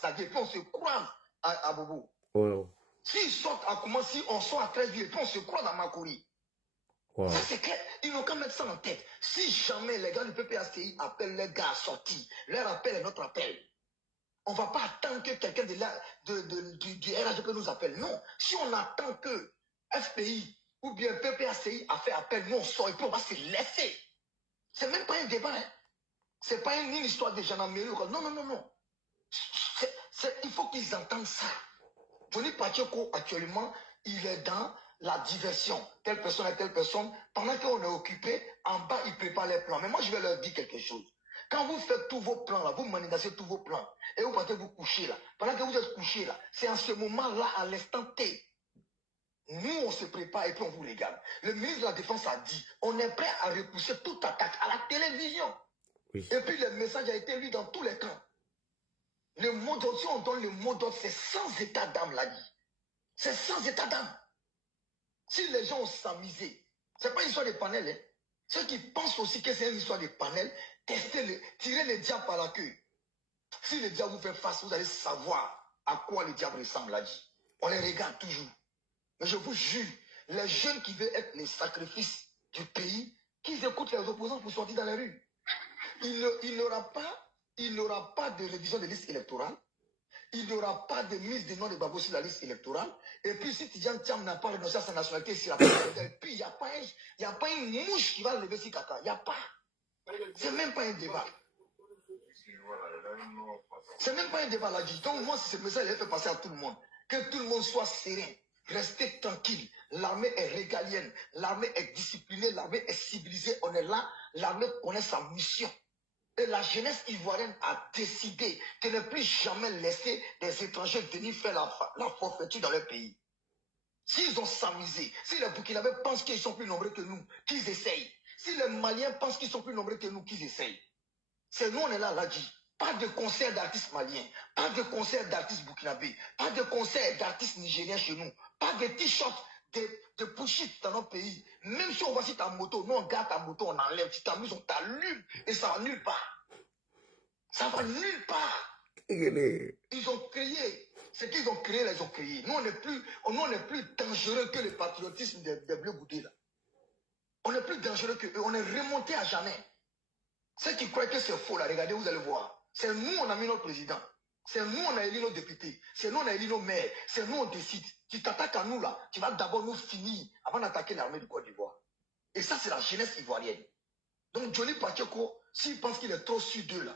Ça dépend, on se croise à Bobo. Wow. S'ils sortent à comment, si on sort à 13 juillet, puis on se croise à Makori. Wow. Ça c'est clair, ils n'ont qu'à mettre ça en tête. Si jamais les gars du PPACI appellent les gars à sortir, leur appel est notre appel. On ne va pas attendre que quelqu'un du RHDP nous appelle. Non. Si on attend que FPI ou bien PPACI a fait appel, nous on sort et puis on va se laisser. C'est même pas un débat. Hein. C'est pas une histoire de gendarmerie. Non, non, non, non. Il faut qu'ils entendent ça. Johnny Pacheco, actuellement, il est dans la diversion. Telle personne et telle personne. Pendant qu'on est occupé, en bas, il prépare les plans. Mais moi, je vais leur dire quelque chose. Quand vous faites tous vos plans, là, vous manifestez tous vos plans, et vous partez vous coucher là. Pendant que vous êtes couché là, c'est en ce moment-là, à l'instant T, nous, on se prépare et puis on vous regarde. Le ministre de la Défense a dit, on est prêt à repousser toute attaque à la télévision. Oui. Et puis le message a été lu dans tous les camps. Le mot d'ordre, si on donne le mot d'ordre, c'est sans état d'âme, l'a dit. C'est sans état d'âme. Si les gens ont s'amusé, ce n'est pas une histoire de panel. Hein. Ceux qui pensent aussi que c'est une histoire de panel, testez-le, tirez le diable par la queue. Si le diable vous fait face, vous allez savoir à quoi le diable ressemble, l'a dit. On les regarde toujours. Mais je vous jure, les jeunes qui veulent être les sacrifices du pays, qu'ils écoutent les opposants pour sortir dans les rues. Il n'aura pas de révision de liste électorale. Il n'y aura pas de mise de nom de Babou sur la liste électorale. Et puis, si Tidjane Thiam n'a pas renoncé à sa nationalité, puis il n'y a pas une mouche qui va lever si caca. Il n'y a pas. C'est même pas un débat. C'est même pas un débat là. Donc, moi, c'est ce message qu'il fait passer à tout le monde. Que tout le monde soit serein. Restez tranquille. L'armée est régalienne. L'armée est disciplinée. L'armée est civilisée. On est là. L'armée connaît sa mission. Et la jeunesse ivoirienne a décidé de ne plus jamais laisser des étrangers venir faire la forfaiture dans leur pays. S'ils ont s'amusé, si les Burkinabés pensent qu'ils sont plus nombreux que nous, qu'ils essayent. Si les Maliens pensent qu'ils sont plus nombreux que nous, qu'ils essayent. C'est nous, on est là, là, dit. Pas de concert d'artistes maliens, pas de concert d'artistes burkinabés, pas de concert d'artistes nigériens chez nous, pas de t-shirts, de push-it dans notre pays. Même si on voit si ta moto, nous on garde ta moto, on enlève, si t'amuses, on t'allume et ça va nulle part. Ça va nulle part. Ils ont créé, ce qu'ils ont créé, là, ils ont créé. Nous, on est plus dangereux que le patriotisme des Bleus Boudés, là. On est plus dangereux qu'eux, on est remonté à jamais. Ceux qui croient que c'est faux, là, regardez, vous allez voir. C'est nous, on a mis notre président. C'est nous, on a élu nos députés. C'est nous, on a élu nos maires. C'est nous, on décide. Tu t'attaques à nous, là. Tu vas d'abord nous finir avant d'attaquer l'armée du Côte d'Ivoire. Et ça, c'est la jeunesse ivoirienne. Donc, Johnny Pacheco, s'il pense qu'il est trop sûr d'eux, là,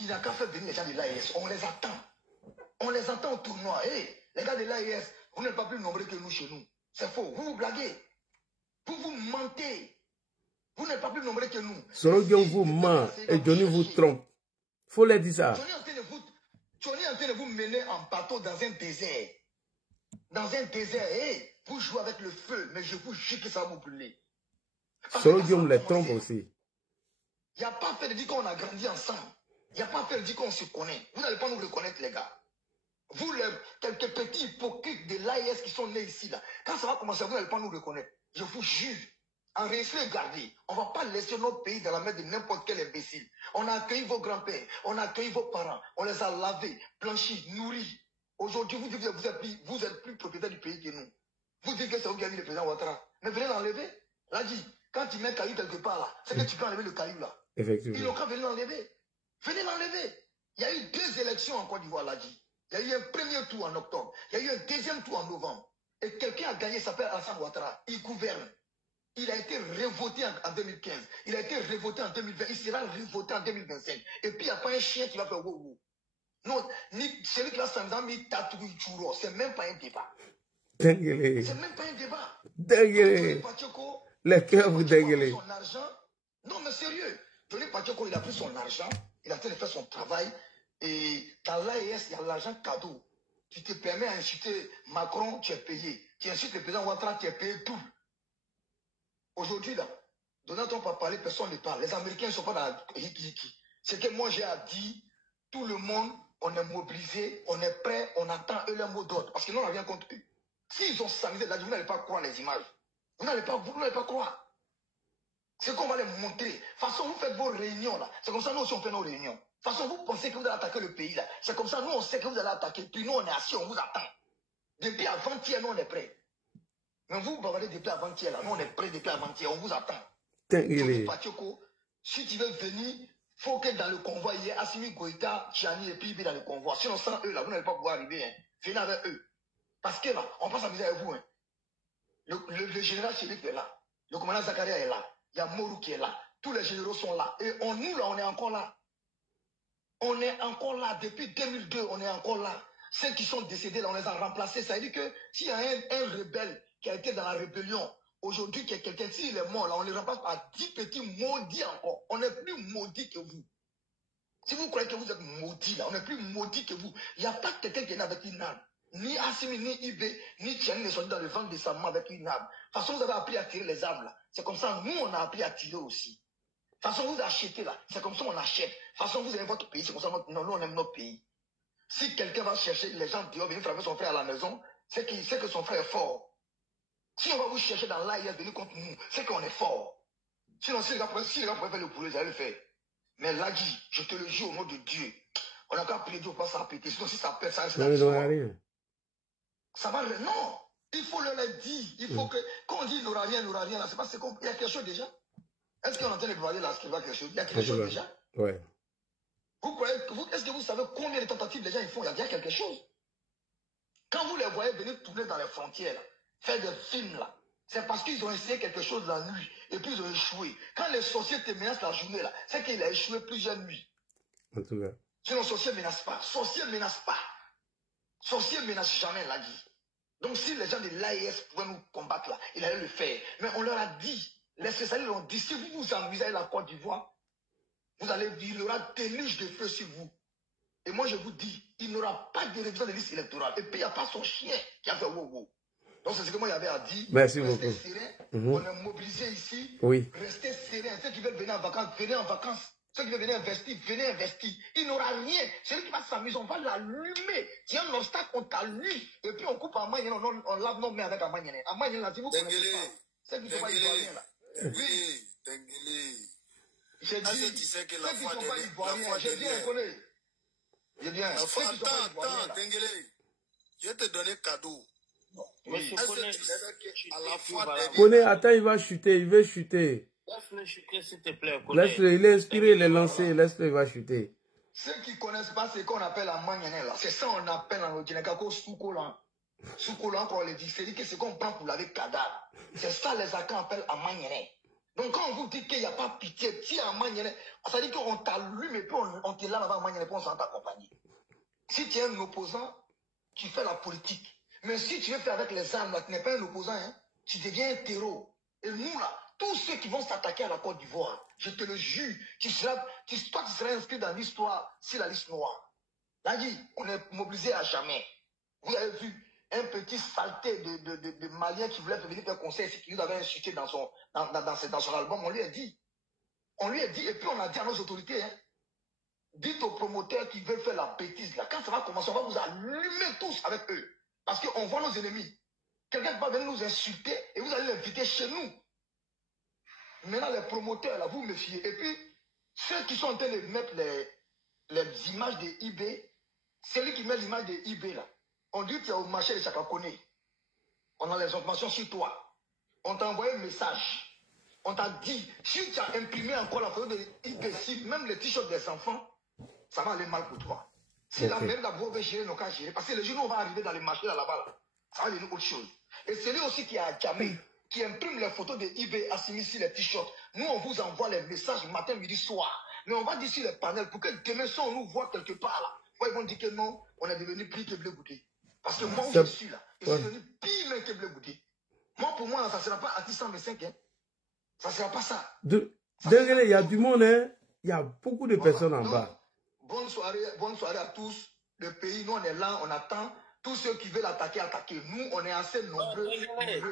il n'a qu'à faire venir les gens de l'AES. On les attend. On les attend au tournoi. Hey, les gars de l'AES, vous n'êtes pas plus nombreux que nous chez nous. C'est faux. Vous vous blaguez. Vous mentez. Vous n'êtes pas plus nombreux que nous. Sorogion vous ment et Johnny vous trompe. Faut leur dire ça. Johnny est en train de vous mener en bateau dans un désert. Dans un désert, hey, vous jouez avec le feu, mais je vous jure que ça va vous brûler. Sorogion les trompe aussi. Il n'y a pas fait de dire qu'on a grandi ensemble. Il n'y a pas fait de dire qu'on se connaît. Vous n'allez pas nous reconnaître, les gars. Vous, quelques petits hypocrites de l'AIS qui sont nés ici, là, quand ça va commencer, vous n'allez pas nous reconnaître. Je vous jure. Enregistrez et gardez. On ne va pas laisser notre pays dans la main de n'importe quel imbécile. On a accueilli vos grands-pères, on a accueilli vos parents, on les a lavés, blanchis, nourris. Aujourd'hui, vous dites que vous êtes plus propriétaire du pays que nous. Vous dites que c'est vous qui avez mis le président Ouattara. Mais venez l'enlever. Là, dit, quand tu mets un caillou quelque part, là, c'est que tu peux enlever le caillou, là. Effectivement. Ils n'ont qu'à venir l'enlever. Venez l'enlever. Il y a eu 2 élections en Côte d'Ivoire, là, dit. Il y a eu un premier tour en octobre. Il y a eu un deuxième tour en novembre. Et quelqu'un a gagné, s'appelle Alassane Ouattara. Il gouverne. Il a été revoté en 2015. Il a été revoté en 2020. Il sera revoté en 2025. Et puis, il n'y a pas un chien qui va faire wow. Non, celui qui va s'amuser, mais tatouille churro. C'est même pas un débat. Dégueulé. C'est même pas un débat. Dégueulé. Les cœurs vous dégueulez. Son argent. Non, mais sérieux. Johnny Pacheco, il a pris son argent. Il a fait faire son travail. Et dans l'AES, il y a l'argent cadeau. Tu te permets d'insulter Macron, tu es payé. Tu insultes le président Ouattara, tu es payé tout. Aujourd'hui, là, Donald Trump a parlé, personne ne parle. Les Américains ne sont pas dans la hiki-hiki. C'est que moi, j'ai à dire, tout le monde, on est mobilisé, on est prêt, on attend eux leur mot d'ordre. Parce que nous, on n'a rien contre eux. S'ils ont s'amusé, là, vous n'allez pas croire les images. Vous n'allez pas croire. C'est qu'on va les montrer. De toute façon, vous faites vos réunions là. C'est comme ça, nous aussi, on fait nos réunions. De toute façon, vous pensez que vous allez attaquer le pays là. C'est comme ça, nous, on sait que vous allez attaquer. Puis nous, on est assis, on vous attend. Depuis avant-hier, nous, on est prêts. Mais vous bavardez depuis avant-hier là. Nous, on est prêts depuis avant-hier, on vous attend. Si tu veux venir, il faut que dans le convoi, il y ait Assimi Goïta, Tchani et Pibi dans le convoi. Sinon, sans eux là, vous n'allez pas pouvoir arriver. Hein. Venez avec eux. Parce que là, on va s'amuser avec vous. Hein. Le général Chérif est là. Le commandant Zakaria est là. Il y a Morou qui est là. Tous les généraux sont là. Et nous, là, on est encore là. On est encore là. Depuis 2002, on est encore là. Ceux qui sont décédés, là, on les a remplacés. Ça veut dire que s'il y a un rebelle qui a été dans la rébellion, aujourd'hui, qu'il y a quelqu'un, s'il est mort, là, on les remplace par 10 petits maudits encore. On n'est plus maudits que vous. Si vous croyez que vous êtes maudits, là, on n'est plus maudits que vous. Il n'y a pas quelqu'un qui est avec une arme. Ni Assimi, ni Ibé, ni Tchani ne sont dans le ventre de sa maman avec une arme. De toute façon, vous avez appris à tirer les armes là. C'est comme ça, nous, on a appris à tirer aussi. De toute façon, vous achetez là. C'est comme ça, on achète. De toute façon, vous avez votre pays. C'est comme ça, nous, on aime notre pays. Si quelqu'un va chercher les gens dehors, venir frapper son frère à la maison, c'est qu'il sait que son frère est fort. Si on va vous chercher dans l'AIS, venir contre nous, c'est qu'on est fort. Sinon, si les gars pouvaient faire le boulot, ils allaient le faire. Mais là, je te le jure au nom de Dieu. On n'a qu'à prier Dieu pour pas ça péter. Sinon, si ça pète, ça reste là. Ça va, non. Il faut le dire. Il faut que, quand on dit il n'aura rien, là, c'est parce qu'il y a quelque chose déjà. Est-ce qu'on entend les broyer là, qu'il y a quelque chose? Il y a quelque chose déjà. Ouais. Vous croyez, est-ce que vous savez combien de tentatives les gens ils font? Il y a déjà quelque chose. Quand vous les voyez venir tourner dans les frontières, là, faire des films là, c'est parce qu'ils ont essayé quelque chose la nuit et puis ils ont échoué. Quand les sorciers te menacent la journée là, c'est qu'il a échoué plusieurs nuits. En tout cas. Sinon, sorcier ne menace pas. Sorcier ne menace pas. Sorcier ne menace jamais, l'a dit. Donc, si les gens de l'AIS pouvaient nous combattre là, ils allaient le faire. Mais on leur a dit, les spécialistes ont dit, si vous vous amusez à la Côte d'Ivoire, vous allez dire, il y aura déluge de feu sur vous. Et moi, je vous dis, il n'y aura pas de révision de liste électorale. Et puis, il n'y a pas son chien qui a fait wow. Donc, c'est ce que moi, j'avais à dire. Merci beaucoup. Serein. On est mobilisés ici. Oui. Restez serein. Ceux qui veulent venir en vacances, venez en vacances. Ceux qui veulent venir investir, venez investir. Il n'aura rien. Celui qui va s'amuser, on va l'allumer. Tiens, un obstacle, on t'allume. Et puis, on coupe en main, on lave nos mains avec en main. En main, là, si vous connaissez pas. Ceux qui ne sont pas ivoiriens, là. Oui. J'ai dit, tu sais que ceux qui ne sont pas ivoiriens, j'ai dit, on connaît. J'ai bien. Attends, Denguele. Je vais te donner cadeau. Oui. À la fois, Connais, attends, il va chuter, il veut chuter. Laisse-le chuter, s'il te plaît. Laisse-le, il est inspiré, il est lancé, laisse-le, il va chuter. Ceux qui ne connaissent pas ce qu'on appelle la manière là, c'est ça on appelle en Odinekako Soukolan. Soukolan, quand on le dit, c'est ce qu'on prend pour laver cadavre. C'est ça les Akans appellent en manière. Donc quand on vous dit qu'il n'y a pas pitié, si en manière, ça dit qu'on t'allume et puis on te lave avant manière et puis on s'en t'accompagne. Si tu es un opposant, tu fais la politique. Mais si tu veux faire avec les armes, là, tu n'es pas un opposant, hein, tu deviens un terreau. Et nous, là, tous ceux qui vont s'attaquer à la Côte d'Ivoire, je te le jure, toi, tu seras inscrit dans l'histoire, c'est la liste noire. Là, dit, on est mobilisé à jamais. Vous avez vu un petit saleté de Malien qui voulait venir faire conseil, qui nous avait insulté dans son album, on lui a dit. Et puis on a dit à nos autorités, hein, dites aux promoteurs qui veulent faire la bêtise, là, quand ça va commencer, on va vous allumer tous avec eux. Parce qu'on voit nos ennemis. Quelqu'un va venir nous insulter et vous allez l'inviter chez nous. Maintenant, les promoteurs, là, vous méfiez. Et puis, ceux qui sont en train de mettre les images de eBay, celui qui met l'image de eBay, là, on dit qu'il y a au marché de Chakakone. On a les informations sur toi. On t'a envoyé un message. On t'a dit, si tu as imprimé encore la photo de eBay, si même les t-shirts des enfants, ça va aller mal pour toi. Si la mairie d'abord veut gérer, nos cas gérer. Parce que les jours où on va arriver dans les marchés là-bas, là, ça va devenir autre chose. Et celui aussi qui a Djamé, qui imprime les photos de eBay assignées sur les t-shirts, nous on vous envoie les messages matin, midi, soir. Mais on va dire sur les panels pour que demain, si on nous voit quelque part là, ils vont dire que non, on est devenu pire que Blé Goudé. Parce que moi où je suis là, je suis devenu pire même que Blé Goudé. Moi pour moi, ça ne sera pas à 625, hein. Ça ne sera pas ça. Il y a du monde, hein. Il y a beaucoup de personnes en bas. Bonne soirée à tous. Le pays, nous on est là, on attend. Tous ceux qui veulent attaquer. Nous, on est assez nombreux.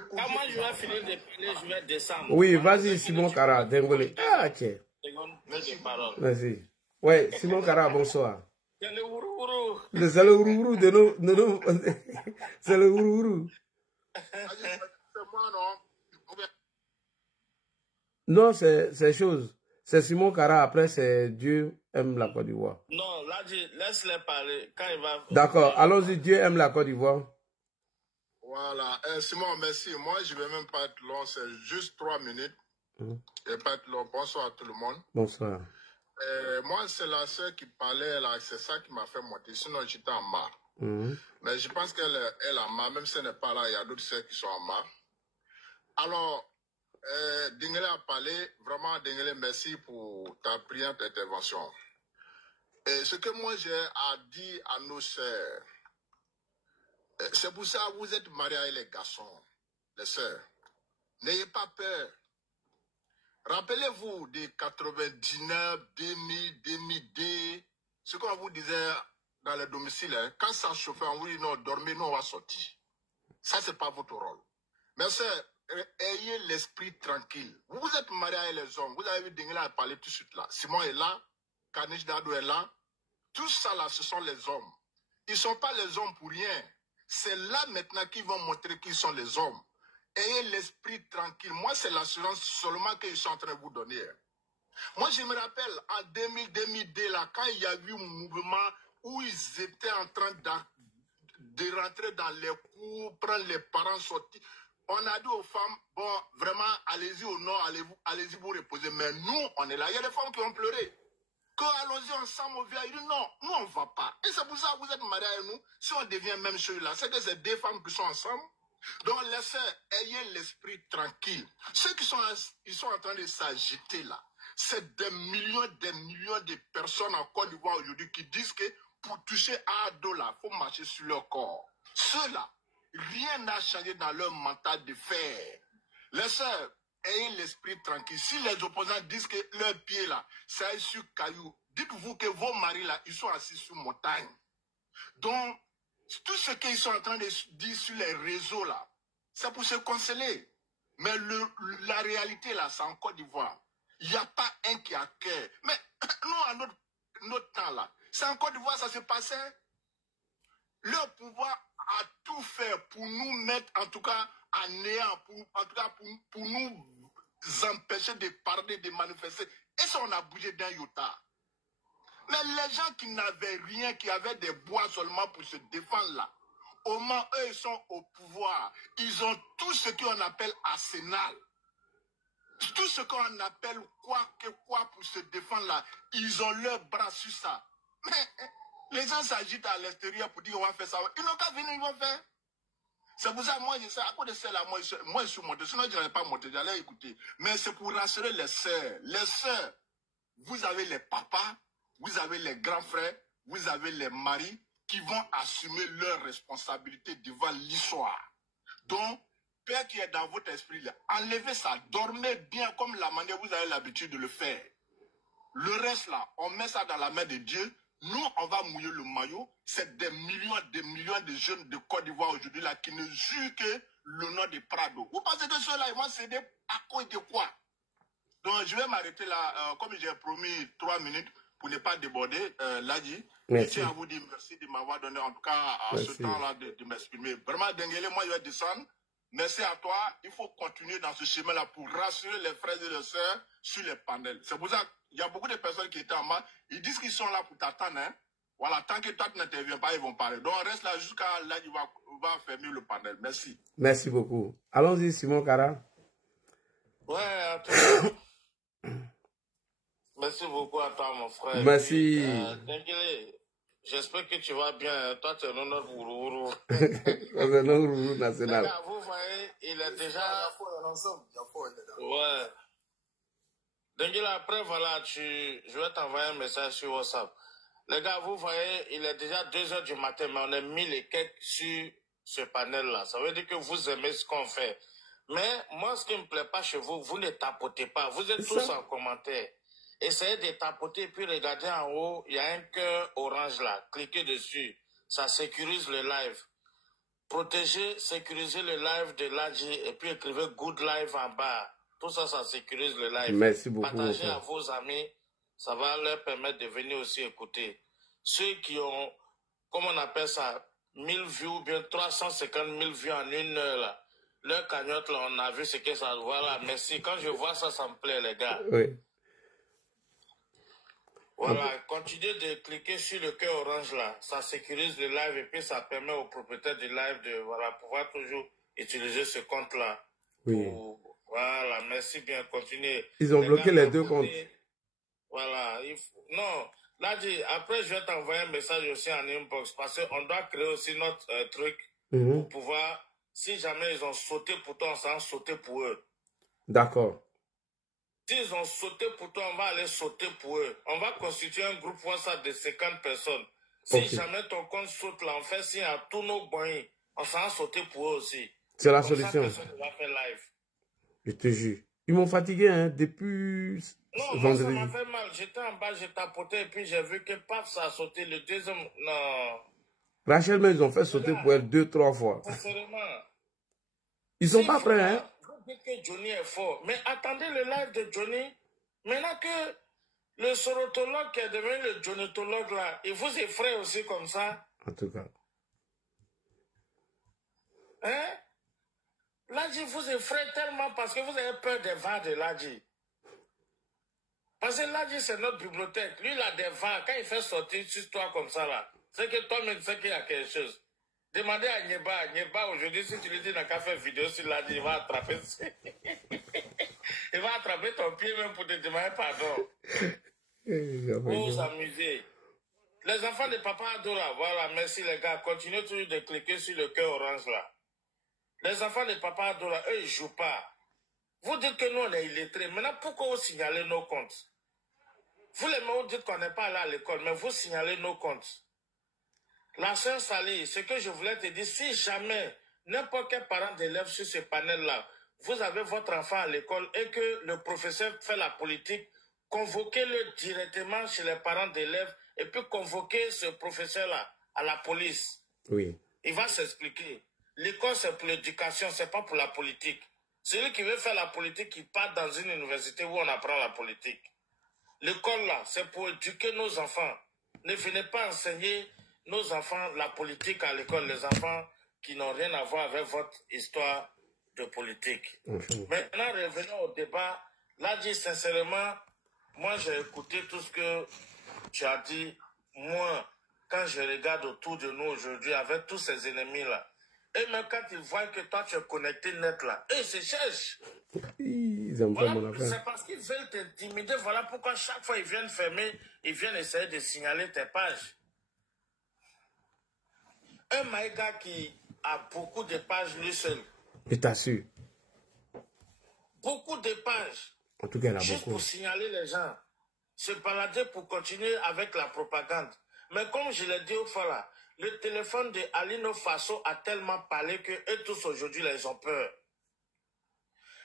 Comment je vais finir de parler, je vais descendre. Oui, vas-y, Simon Kara, Dengolé. Ah, tiens. Merci. Ouais, Simon Kara, bonsoir. C'est le ourou-ourou. C'est le ourou-ourou de nos... C'est le ourou-ourou. Non, c'est chose. C'est Simon Kara, après c'est Dieu aime la Côte d'Ivoire. Non, là, laisse-les parler. Quand il va... D'accord, allons-y, Dieu aime la Côte d'Ivoire. Voilà, Simon, merci. Moi, je ne vais même pas être long, c'est juste 3 minutes. Je ne vais pas être long. Bonsoir à tout le monde. Bonsoir. Moi, c'est la sœur qui parlait, là, c'est ça qui m'a fait monter. Sinon, j'étais en marre. Mais je pense qu'elle est en marre, même si elle n'est pas là, il y a d'autres sœurs qui sont en marre. Alors, Dengele a parlé, vraiment, Dengele, merci pour ta brillante intervention. Et ce que moi j'ai à dire à nos sœurs, c'est pour ça que vous êtes mariés avec les garçons, les sœurs. N'ayez pas peur. Rappelez-vous des 99, 2000, 2002, ce qu'on vous disait dans les domiciles, hein, quand ça chauffait, on vous dit non, dormez, nous on va sortir. Ça, c'est pas votre rôle. Mais sœurs, ayez l'esprit tranquille. Vous êtes mariés avec les hommes. Vous avez vu Dengele à parler tout de suite là. Simon est là, Kanish Dado est là. Tout ça là, ce sont les hommes. Ils ne sont pas les hommes pour rien. C'est là maintenant qu'ils vont montrer qu'ils sont les hommes. Ayez l'esprit tranquille. Moi, c'est l'assurance seulement qu'ils sont en train de vous donner. Moi, je me rappelle, en 2000-2002, là, quand il y a eu un mouvement où ils étaient en train de rentrer dans les cours, prendre les parents sortis, on a dit aux femmes, bon, vraiment, allez-y au nord, allez-y vous reposer. Mais nous, on est là. Il y a des femmes qui ont pleuré. Que allons-y ensemble au village. Il dit non, nous on ne va pas. Et c'est pour ça que vous êtes mariés avec nous. Si on devient même celui-là, c'est que c'est deux femmes qui sont ensemble. Donc laissez, ayez l'esprit tranquille. Ceux qui sont, ils sont en train de s'agiter là, c'est des millions de personnes en Côte d'Ivoire aujourd'hui qui disent que pour toucher à Ado là, il faut marcher sur leur corps. Ceux-là, rien n'a changé dans leur mental de fer. Laissez, ayez l'esprit tranquille. Si les opposants disent que leur pied là, c'est sur caillou, dites-vous que vos maris là, ils sont assis sur montagne. Donc, tout ce qu'ils sont en train de dire sur les réseaux là, c'est pour se consoler. Mais la réalité là, c'est en Côte d'Ivoire. Il n'y a pas un qui a cœur. Mais nous, à notre temps là, c'est en Côte d'Ivoire ça se passait. Leur pouvoir a tout fait pour nous mettre en tout cas à néant, pour nous empêcher de parler, de manifester. Et ça, on a bougé d'un iota. Mais les gens qui n'avaient rien, qui avaient des bois seulement pour se défendre là, au moment où eux ils sont au pouvoir, ils ont tout ce qu'on appelle arsenal. Tout ce qu'on appelle quoi pour se défendre là, ils ont leurs bras sur ça. Mais les gens s'agitent à l'extérieur pour dire on va faire ça. Ils n'ont qu'à venir, ils vont faire. C'est pour ça que moi, je sais, à cause de celle-là, moi, je suis monté. Sinon, je n'allais pas monter, j'allais écouter. Mais c'est pour rassurer les sœurs. Les sœurs, vous avez les papas, vous avez les grands frères, vous avez les maris qui vont assumer leurs responsabilités devant l'histoire. Donc, Père qui est dans votre esprit, là, enlevez ça, dormez bien comme la manière vous avez l'habitude de le faire. Le reste là, on met ça dans la main de Dieu. Nous, on va mouiller le maillot. C'est des millions de jeunes de Côte d'Ivoire aujourd'hui là qui ne jurent que le nom de Prado. Vous pensez que ceux-là, ils vont céder à cause de quoi? Donc, je vais m'arrêter là. Comme j'ai promis 3 minutes pour ne pas déborder, Ladji. Je tiens à vous dire merci de m'avoir donné en tout cas à ce temps-là de m'exprimer. Vraiment, Dengele, moi, je vais descendre. Merci à toi. Il faut continuer dans ce chemin-là pour rassurer les frères et les sœurs sur les panels. C'est pour ça qu'il y a beaucoup de personnes qui étaient en bas. Ils disent qu'ils sont là pour t'attendre. Hein? Voilà, tant que toi tu n'interviens pas, ils vont parler. Donc on reste là jusqu'à là, il va fermer le panel. Merci. Merci beaucoup. Allons-y, Simon Kara. Ouais, à toi. Merci beaucoup à toi, mon frère. Merci. Dengele, j'espère que tu vas bien. Toi, tu es notre Wourourou. C'est notre Wourourou national. Gars, vous voyez, il est déjà... Ouais. Dengele, après, voilà, je vais t'envoyer un message sur WhatsApp. Les gars, vous voyez, il est déjà 2 h du matin, mais on est 1000 et quelques sur ce panel-là. Ça veut dire que vous aimez ce qu'on fait. Mais moi, ce qui ne me plaît pas chez vous, vous ne tapotez pas. Vous êtes tous en commentaire. Essayez de tapoter, puis regardez en haut, il y a un cœur orange là. Cliquez dessus. Ça sécurise le live. Protégez, sécurisez le live de Ladji et puis écrivez good live en bas. Tout ça, ça sécurise le live. Merci beaucoup. Partagez à vos amis. Ça va leur permettre de venir aussi écouter. Ceux qui ont, comment on appelle ça, 1000 vues ou bien 350 000 vues en 1 heure là. leur cagnotte, là, on a vu ce que ça... Voilà, merci. Quand je vois ça, ça me plaît, les gars. Oui. Voilà, continuez de cliquer sur le cœur orange, là. Ça sécurise le live et puis ça permet aux propriétaires du live de pouvoir toujours utiliser ce compte-là. Oui. Voilà, merci bien, continuez. Ils ont bloqué les deux comptes. Voilà, non, là, après, je vais t'envoyer un message aussi en inbox parce qu'on doit créer aussi notre truc pour pouvoir, si jamais ils ont sauté pour toi, on s'en sauter pour eux. D'accord. S'ils ont sauté pour toi, on va aller sauter pour eux. On va constituer un groupe WhatsApp de 50 personnes. Si jamais ton compte saute là, on fait signe à tous nos boys, on s'en sauter pour eux aussi. C'est la solution. Ça, personne va faire live. Je te jure. Ils m'ont fatigué, hein, depuis non, vendredi. Moi, ça m'a fait mal. J'étais en bas, j'ai tapoté et puis j'ai vu que paf, ça a sauté. Le deuxième, non. Rachel, mais ils ont fait sauter pour elle 2-3 fois. Sincèrement. Ils sont pas prêts, hein. Vous dites que Johnny est fort. Mais attendez le live de Johnny. Maintenant que le sorotologue qui est devenu le johnitologue là, il vous effraie aussi comme ça. En tout cas. Hein? Ladji vous effraie tellement parce que vous avez peur des VAR de Ladji. Parce que Ladji, c'est notre bibliothèque. Lui, il a des VAR. Quand il fait sortir sur toi comme ça, là, c'est que toi-même, tu sais qu'il y a quelque chose. Demandez à Nyeba. Nyeba, aujourd'hui, si tu lui dis dans qu'à faire vidéo sur Ladji, il va attraper. Il va attraper ton pied même pour te demander pardon. Pour vous amuser. Les enfants de Papa Ado, là, voilà, merci les gars. Continuez toujours de cliquer sur le cœur orange, là. Les enfants de Papa Ado, là, eux, ils ne jouent pas. Vous dites que nous, on est illettrés. Maintenant, pourquoi vous signalez nos comptes? Vous, les mecs, vous dites qu'on n'est pas allé à l'école, mais vous signalez nos comptes. La sœur Sali, ce que je voulais te dire, si jamais n'importe quel parent d'élève sur ce panel-là, vous avez votre enfant à l'école et que le professeur fait la politique, convoquez-le directement chez les parents d'élèves et puis convoquez ce professeur-là à la police. Oui. Il va s'expliquer. L'école, c'est pour l'éducation, c'est pas pour la politique. Celui qui veut faire la politique, il part dans une université où on apprend la politique. L'école, là, c'est pour éduquer nos enfants. Ne venez pas enseigner nos enfants la politique à l'école, les enfants qui n'ont rien à voir avec votre histoire de politique. Maintenant, revenons au débat. Là, dit sincèrement, moi, j'ai écouté tout ce que tu as dit. Moi, quand je regarde autour de nous aujourd'hui, avec tous ces ennemis-là, et même quand ils voient que toi, tu es connecté net là, eux, ils se cherchent. Voilà, c'est parce qu'ils veulent t'intimider. Voilà pourquoi chaque fois ils viennent fermer, ils viennent essayer de signaler tes pages. Un Maïga qui a beaucoup de pages lui seul. Je t'assure. Beaucoup de pages. En tout cas, il a juste beaucoup. Pour signaler les gens. Se balader pour continuer avec la propagande. Mais comme je l'ai dit au fois là, le téléphone de Alino Faso a tellement parlé que eux tous aujourd'hui, ils ont peur.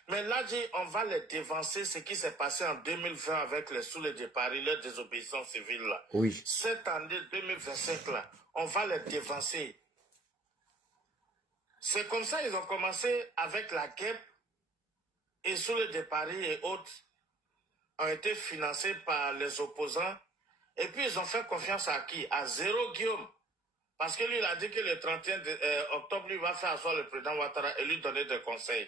Mais là, on va les dévancer, ce qui s'est passé en 2020 avec les Soulés de Paris, les désobéissances civiles là. Oui. Cette année 2025 là, on va les dévancer. C'est comme ça qu'ils ont commencé avec la guêpe et Soulés de Paris et autres ont été financés par les opposants. Et puis ils ont fait confiance à qui? À Zéro Guillaume. Parce que lui, il a dit que le 31 octobre, lui va faire asseoir le président Ouattara et lui donner des conseils.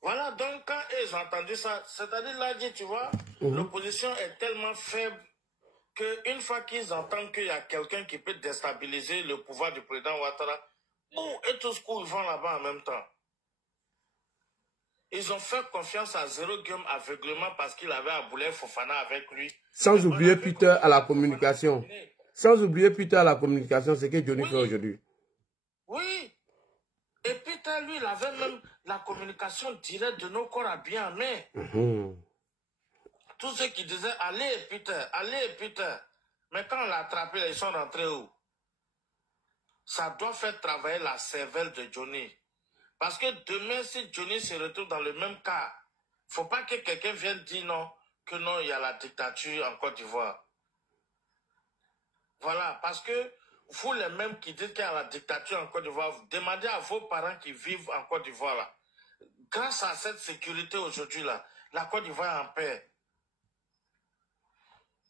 Voilà, donc quand ils ont entendu ça, c'est-à-dire là, tu vois, l'opposition est tellement faible qu'une fois qu'ils entendent qu'il y a quelqu'un qui peut déstabiliser le pouvoir du président Ouattara, et tous ils vont là-bas en même temps. Ils ont fait confiance à Zéro Guillaume aveuglement parce qu'il avait Aboulaye Fofana avec lui. Sans oublier Peter à la communication. Sans oublier Peter à la communication, c'est que Johnny fait aujourd'hui. Oui. Et Peter, lui, il avait même la communication directe de nos corps à bien en main. Tous ceux qui disaient, allez Peter. Mais quand on l'a attrapé, ils sont rentrés où? Ça doit faire travailler la cervelle de Johnny. Parce que demain, si Johnny se retrouve dans le même cas, il ne faut pas que quelqu'un vienne dire non, que non, il y a la dictature en Côte d'Ivoire. Voilà, parce que vous les mêmes qui dites qu'il y a la dictature en Côte d'Ivoire, vous demandez à vos parents qui vivent en Côte d'Ivoire là. Grâce à cette sécurité aujourd'hui là, la Côte d'Ivoire est en paix.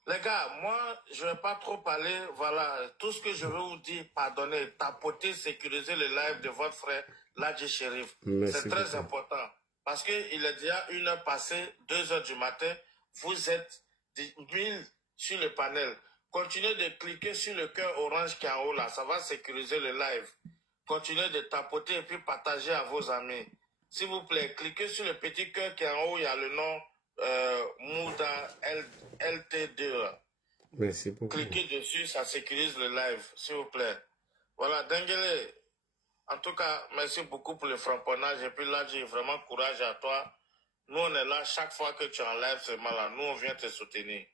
Les gars, moi, je ne vais pas trop parler. Voilà, tout ce que je veux vous dire, pardonnez, tapoter, sécuriser le live de votre frère Ladji Sherif. C'est très important. Parce qu'il est déjà 1h passée, 2h du matin. Vous êtes 1000 sur le panel. Continuez de cliquer sur le cœur orange qui est en haut là. Ça va sécuriser le live. Continuez de tapoter et puis partager à vos amis. S'il vous plaît, cliquez sur le petit cœur qui est en haut. Il y a le nom Mouda LT2. Merci beaucoup. Cliquez dessus, ça sécurise le live, s'il vous plaît. Voilà, Dengele. En tout cas, merci beaucoup pour le frapponnage. Et puis là, j'ai vraiment courage à toi. Nous, on est là chaque fois que tu es en live, c'est malin. Nous, on vient te soutenir.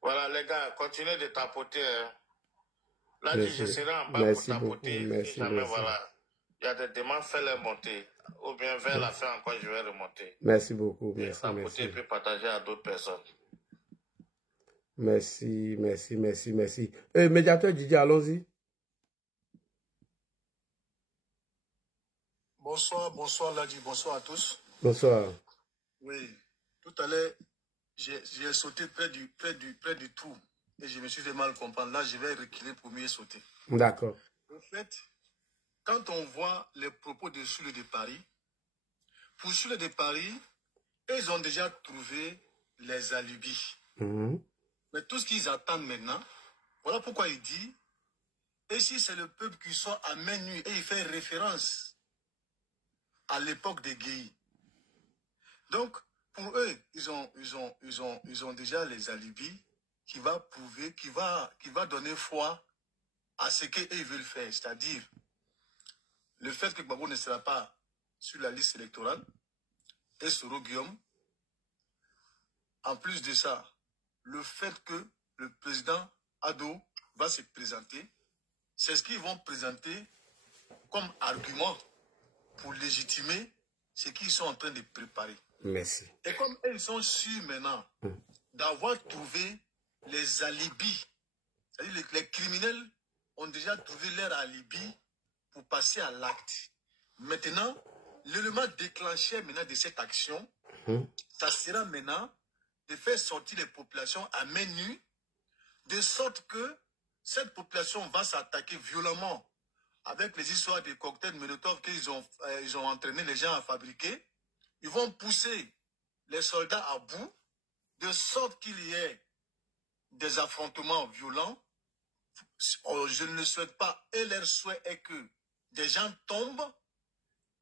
Voilà, les gars, continuez de tapoter. Hein. Là, je serai en bas pour tapoter. Merci, si jamais, voilà, il y a des demandes, fais-les monter. Ou bien vers la fin encore, je vais remonter. Merci beaucoup. Merci. Tapoter et puis partager à d'autres personnes. Merci. Médiateur Didier, allons-y. Bonsoir Ladji, bonsoir à tous. Bonsoir. Oui, tout à l'heure, j'ai sauté près du trou et je me suis fait mal comprendre. Là, je vais reculer pour mieux sauter. D'accord. En fait, quand on voit les propos de Soule de Paris, pour Soule de Paris, ils ont déjà trouvé les alibis. Mais tout ce qu'ils attendent maintenant, voilà pourquoi il dit, et si c'est le peuple qui sort à main nue, et il fait référence à l'époque des Guéhi. Donc, pour eux, ils ont déjà les alibis qui va prouver, qui va donner foi à ce qu'ils veulent faire. C'est-à-dire, le fait que Gbagbo ne sera pas sur la liste électorale et Soro Guillaume. En plus de ça, le fait que le président Ado va se présenter, c'est ce qu'ils vont présenter comme argument pour légitimer ce qu'ils sont en train de préparer. Merci. Et comme ils sont sûrs maintenant d'avoir trouvé les alibis, c'est-à-dire les criminels ont déjà trouvé leur alibi pour passer à l'acte. Maintenant, l'élément déclencheur maintenant de cette action, ça sera maintenant de faire sortir les populations à main nue, de sorte que cette population va s'attaquer violemment avec les histoires de cocktails Molotov qu'ils ont entraîné les gens à fabriquer. Ils vont pousser les soldats à bout, de sorte qu'il y ait des affrontements violents. Je ne le souhaite pas, et leur souhait est que des gens tombent,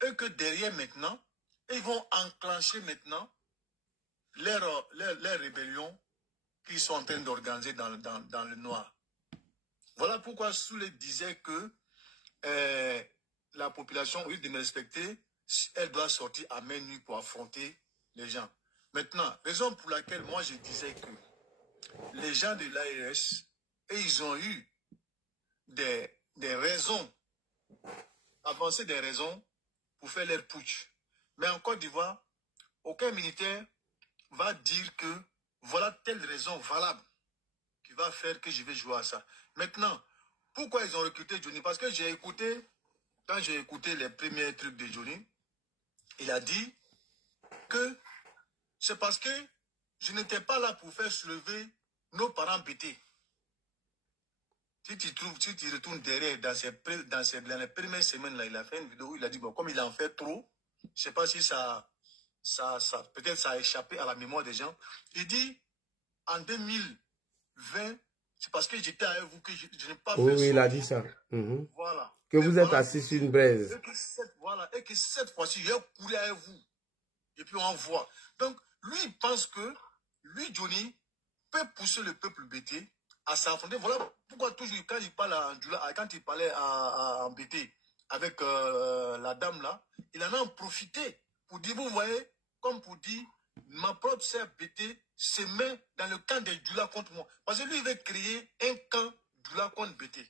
et que derrière maintenant, ils vont enclencher maintenant leur rébellion qu'ils sont en train d'organiser dans le noir. Voilà pourquoi Soule disait que la population, au lieu de me respecter, elle doit sortir à main nue pour affronter les gens. Maintenant, raison pour laquelle moi je disais que les gens de l'ARS, ils ont eu des raisons, avancer des raisons pour faire leur putsch. Mais en Côte d'Ivoire, aucun militaire va dire que voilà telle raison valable qui va faire que je vais jouer à ça. Maintenant, pourquoi ils ont recruté Johnny? Parce que quand j'ai écouté les premiers trucs de Johnny, il a dit que c'est parce que je n'étais pas là pour faire soulever nos parents bêtés. Si tu retournes derrière dans les premières semaines, là, il a fait une vidéo où il a dit, bon, comme il en fait trop, je ne sais pas si peut-être ça a échappé à la mémoire des gens. Il dit, en 2020, c'est parce que j'étais avec vous que je n'ai pas fait. Oui, il a dit ça. Voilà. Que vous êtes assis sur une braise. Et que cette fois-ci, j'ai couru avec vous. Et puis on voit. Donc, lui, il pense que, lui, Johnny, peut pousser le peuple bêté à s'affronter. Voilà pourquoi toujours, quand il parlait en bêté avec la dame là, il en a profité pour dire, vous voyez, comme pour dire, ma propre sœur bêté se met dans le camp des Djoula contre moi. Parce que lui, il veut créer un camp Djoula contre bêté.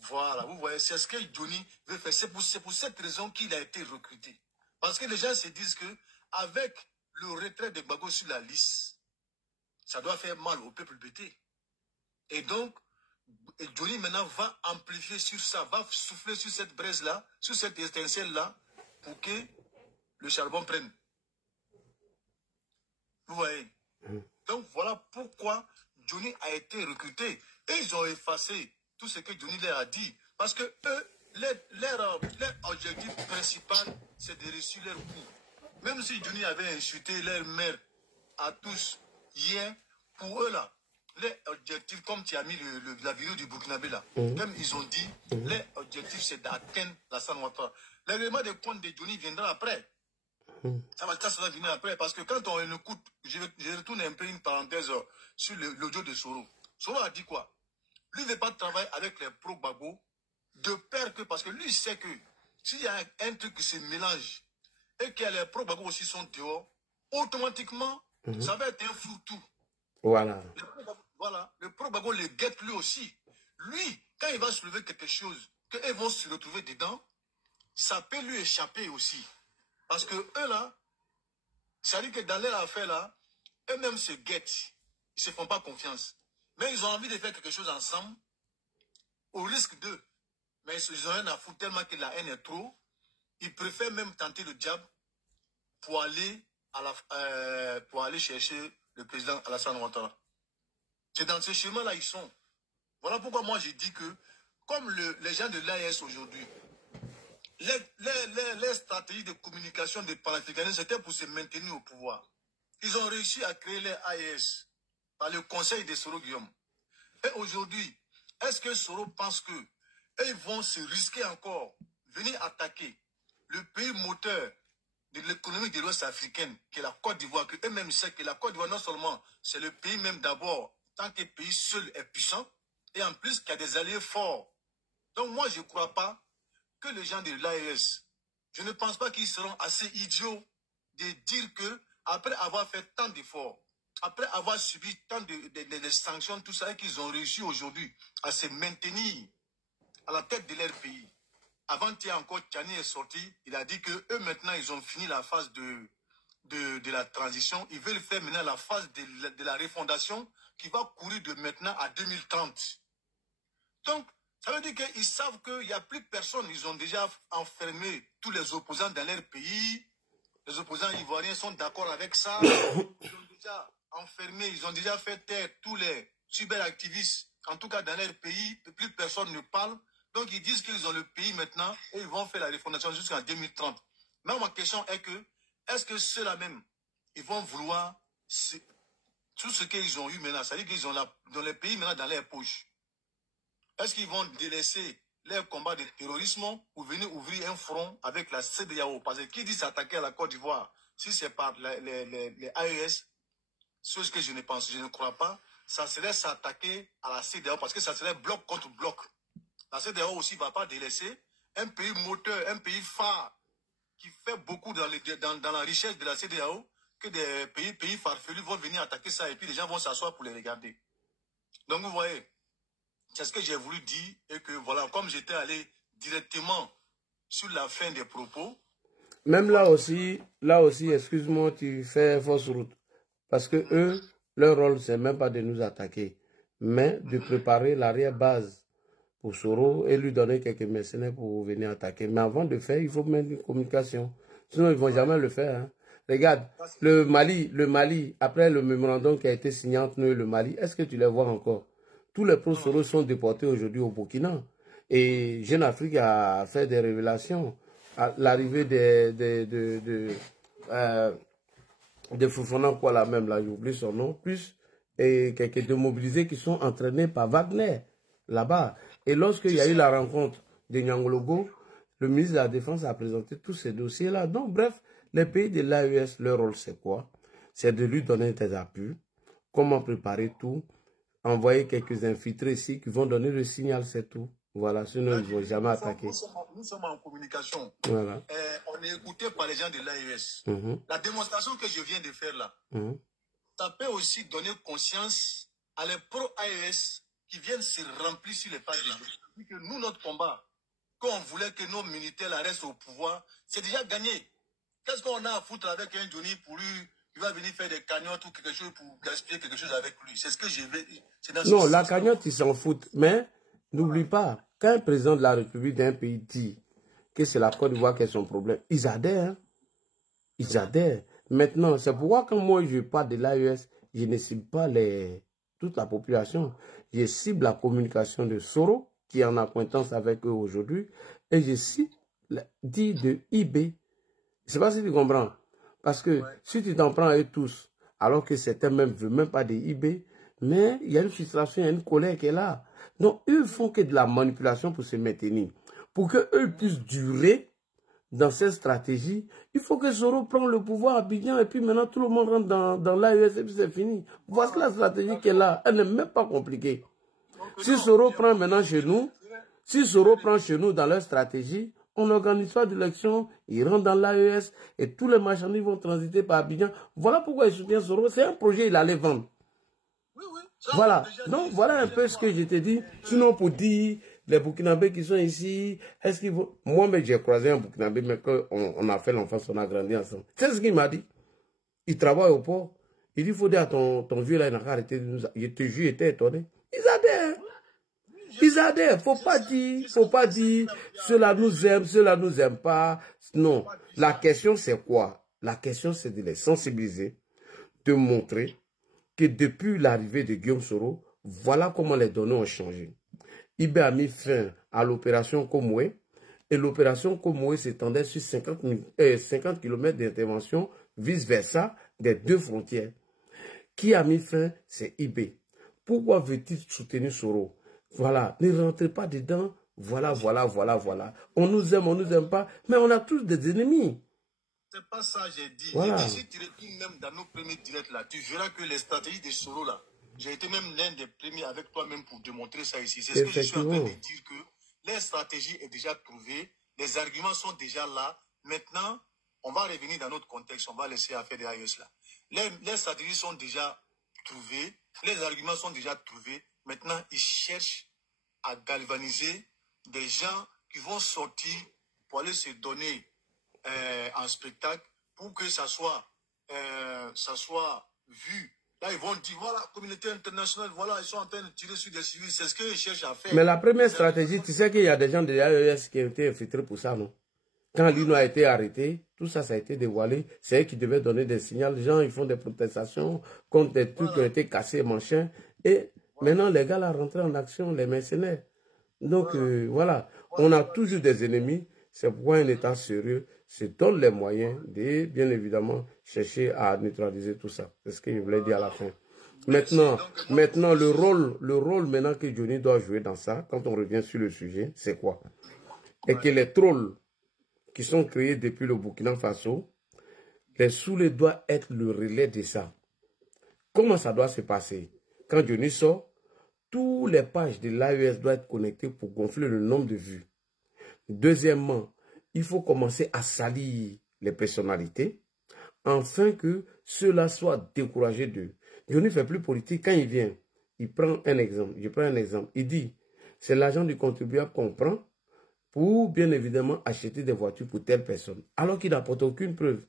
Voilà, vous voyez, c'est ce que Johnny veut faire. C'est pour cette raison qu'il a été recruté. Parce que les gens se disent que avec le retrait de Gbagbo sur la liste, ça doit faire mal au peuple bêté. Et donc, Johnny maintenant va amplifier sur ça, va souffler sur cette braise-là, sur cette étincelle-là, pour que le charbon prenne. Vous voyez. Donc voilà pourquoi Johnny a été recruté. Et ils ont effacé tout ce que Johnny leur a dit. Parce que eux, leur objectif principal, c'est de réussir leur coup. Même si Johnny avait insulté leur mère à tous hier, pour eux là, leur objectif, comme tu as mis la vidéo du Burkinabé là, comme ils ont dit, leur objectif c'est d'atteindre la San Ouattara. Le règlement de compte de Johnny viendra après. Ça va venir après, parce que quand on écoute, je retourne un peu une parenthèse sur l'audio de Soro. Soro a dit quoi? Lui ne veut pas travailler avec les pro-Gbagbo, de peur que, parce que lui sait que s'il y a un truc qui se mélange et que les pro-Gbagbo aussi sont dehors, automatiquement, ça va être un fourre-tout. Voilà. Le pro-Gbagbo le guette lui aussi. Lui, quand il va soulever quelque chose, qu'ils vont se retrouver dedans, ça peut lui échapper aussi. Parce que eux là, ça dit que dans leur affaire là, eux-mêmes se guettent. Ils ne se font pas confiance. Mais ils ont envie de faire quelque chose ensemble, au risque d'eux. Mais ils ont rien à foutre tellement que la haine est trop. Ils préfèrent même tenter le diable pour aller, chercher le président Alassane Ouattara. C'est dans ce chemin-là ils sont. Voilà pourquoi moi j'ai dit que, comme les gens de l'AES aujourd'hui, les stratégies de communication des panafricains, c'était pour se maintenir au pouvoir. Ils ont réussi à créer les AES par le conseil de Soro Guillaume. Et aujourd'hui, est-ce que Soro pense qu'ils vont se risquer encore, venir attaquer le pays moteur de l'économie de l'Ouest africaine, qui est la Côte d'Ivoire, que eux-mêmes savent que la Côte d'Ivoire, non seulement c'est le pays même d'abord, tant que pays seul est puissant, et en plus qu'il y a des alliés forts. Donc moi, je ne crois pas que les gens de l'AES, je ne pense pas qu'ils seront assez idiots de dire que, après avoir fait tant d'efforts, après avoir subi tant de sanctions, tout ça, et qu'ils ont réussi aujourd'hui à se maintenir à la tête de leur pays. Avant-hier encore, Tchani est sorti, il a dit que eux maintenant, ils ont fini la phase de la transition. Ils veulent faire maintenant la phase de la refondation qui va courir de maintenant à 2030. Donc, ça veut dire qu'ils savent qu'il n'y a plus personne. Ils ont déjà enfermé tous les opposants dans leur pays. Les opposants ivoiriens sont d'accord avec ça. Ils ont déjà enfermé, ils ont déjà fait taire tous les cyberactivistes, en tout cas dans leur pays. Plus personne ne parle. Donc ils disent qu'ils ont le pays maintenant et ils vont faire la refondation jusqu'en 2030. Mais ma question est que, est-ce que ceux-là même, ils vont vouloir tout ce qu'ils ont eu maintenant, c'est-à-dire qu'ils ont dans les pays maintenant dans leurs poches. Est-ce qu'ils vont délaisser leur combat de terrorisme ou venir ouvrir un front avec la CEDEAO? Parce que qui dit s'attaquer à la Côte d'Ivoire, si c'est par les AES, ce que je ne crois pas, ça serait s'attaquer à la CEDEAO parce que ça serait bloc contre bloc. La CEDEAO aussi ne va pas délaisser un pays moteur, un pays phare qui fait beaucoup dans la richesse de la CEDEAO, que des pays farfelus vont venir attaquer ça et puis les gens vont s'asseoir pour les regarder. Donc vous voyez, c'est ce que j'ai voulu dire et que voilà, comme j'étais allé directement sur la fin des propos. Même là aussi, excuse-moi, tu fais fausse route. Parce que eux, leur rôle, c'est même pas de nous attaquer, mais de préparer l'arrière-base pour Soro et lui donner quelques mercenaires pour venir attaquer. Mais avant de faire, il faut mettre une communication. Sinon, ils ne vont jamais le faire. Hein. Regarde, le Mali, après le mémorandum qui a été signé entre nous et le Mali, est-ce que tu les vois encore? Tous les pro-Soro sont déportés aujourd'hui au Burkina. Et Jeune Afrique a fait des révélations. L'arrivée de Fofana, quoi là même, là, j'oublie son nom, plus et quelques démobilisés qui sont entraînés par Wagner, là-bas. Et lorsqu'il y a eu la rencontre de Nyangologo, le ministre de la Défense a présenté tous ces dossiers-là. Donc, bref, les pays de l'AES, leur rôle, c'est quoi? C'est de lui donner des appuis, comment préparer tout, envoyer quelques infiltrés ici qui vont donner le signal, c'est tout. Voilà, sinon ils ne vont jamais attaquer. Nous sommes en communication. Voilà. On est écouté par les gens de l'AES. La démonstration que je viens de faire là, ça peut aussi donner conscience à les pro-AES qui viennent se remplir sur les pages de que nous, notre combat, quand on voulait que nos militaires restent au pouvoir, c'est déjà gagné. Qu'est-ce qu'on a à foutre avec un Johnny pour lui, il va venir faire des cagnottes ou quelque chose pour gaspiller quelque chose avec lui? C'est ce que je vais. Non, la cagnotte, ils s'en foutent. Mais n'oublie pas, quand un président de la République d'un pays dit que c'est la Côte d'Ivoire qui est son problème, ils adhèrent. Hein? Ils adhèrent. Maintenant, c'est pourquoi quand moi je parle de l'AES, je ne cible pas toute la population. Je cible la communication de Soro, qui est en acquaintance avec eux aujourd'hui, et je cible dit de IB. Je ne sais pas si tu comprends. Parce que si tu t'en prends à eux tous, alors que certains même ne veulent même pas de IB, mais il y a une frustration, il y a une colère qui est là. Donc, eux font que de la manipulation pour se maintenir. Pour qu'eux puissent durer dans cette stratégie, il faut que Soro prenne le pouvoir à Abidjan et puis maintenant tout le monde rentre dans l'AES et puis c'est fini. Voici la stratégie qui est là. Elle n'est même pas compliquée. Si Soro prend maintenant chez nous, si Soro prend chez nous dans leur stratégie, on n'organise pas d'élection, ils rentrent dans l'AES et tous les marchandises vont transiter par Abidjan. Voilà pourquoi ils soutiennent Soro. C'est un projet, il allait vendre. Voilà. Donc, voilà un peu ce que je t'ai dit. Sinon, pour dire, les Burkinabés qui sont ici, est-ce qu'ils vont... Moi, mais j'ai croisé un Burkinabé, mais quand on a fait l'enfance, on a grandi ensemble. C'est ce qu'il m'a dit. Il travaille au port. Il dit, il faut dire à ton vieux là, il n'a qu'à arrêter de nous... Il te jure, il était étonné. Ils adhèrent. Ils adhèrent. Faut pas dire, ceux-là nous aiment, ceux-là nous aiment pas. Non. La question, c'est quoi? La question, c'est de les sensibiliser, de montrer que depuis l'arrivée de Guillaume Soro, voilà comment les données ont changé. IB a mis fin à l'opération Komoué, et l'opération Komoué s'étendait sur 50 km d'intervention vice-versa des deux frontières. Qui a mis fin? C'est IB. Pourquoi veut-il soutenir Soro? Voilà, ne rentrez pas dedans, voilà. On nous aime pas, mais on a tous des ennemis. C'est pas ça j'ai dit. Voilà. Si tu retournes même dans nos premiers directs là, tu verras que les stratégies de Soro là, j'ai été même l'un des premiers avec toi-même pour démontrer ça ici. C'est ce que je suis en train de dire, que les stratégies est déjà trouvée, les arguments sont déjà là. Maintenant, on va revenir dans notre contexte, on va laisser affaire des AES là. Les stratégies sont déjà trouvées, les arguments sont déjà trouvés. Maintenant, ils cherchent à galvaniser des gens qui vont sortir pour aller se donner en spectacle pour que ça soit vu. Là, ils vont dire, voilà, communauté internationale, voilà, ils sont en train de tirer sur des civils. C'est ce qu'ils cherchent à faire. Mais la première stratégie, tu sais qu'il y a des gens de l'AES qui ont été infiltrés pour ça, non? Quand Lino a été arrêté, tout ça, ça a été dévoilé. C'est eux qui devaient donner des signaux. Les gens, ils font des protestations contre des trucs qui ont été cassés, machin. Et maintenant, les gars, là, rentrent en action, les mercenaires. Donc, voilà. On a toujours des ennemis. C'est pourquoi un État sérieux se donne les moyens de, bien évidemment, chercher à neutraliser tout ça. C'est ce que je voulais dire à la fin. Maintenant, le rôle maintenant que Johnny doit jouer dans ça, quand on revient sur le sujet, c'est quoi? Et que les trolls qui sont créés depuis le Burkina Faso, les Soulés doivent être le relais de ça. Comment ça doit se passer? Quand Johnny sort, toutes les pages de l'AES doivent être connectées pour gonfler le nombre de vues. Deuxièmement, il faut commencer à salir les personnalités, afin que ceux-là soient découragés d'eux. Johnny ne fait plus politique. Quand il vient, il prend un exemple. Je prends un exemple. Il dit, c'est l'argent du contribuable qu'on prend pour, bien évidemment, acheter des voitures pour telle personne, alors qu'il n'apporte aucune preuve.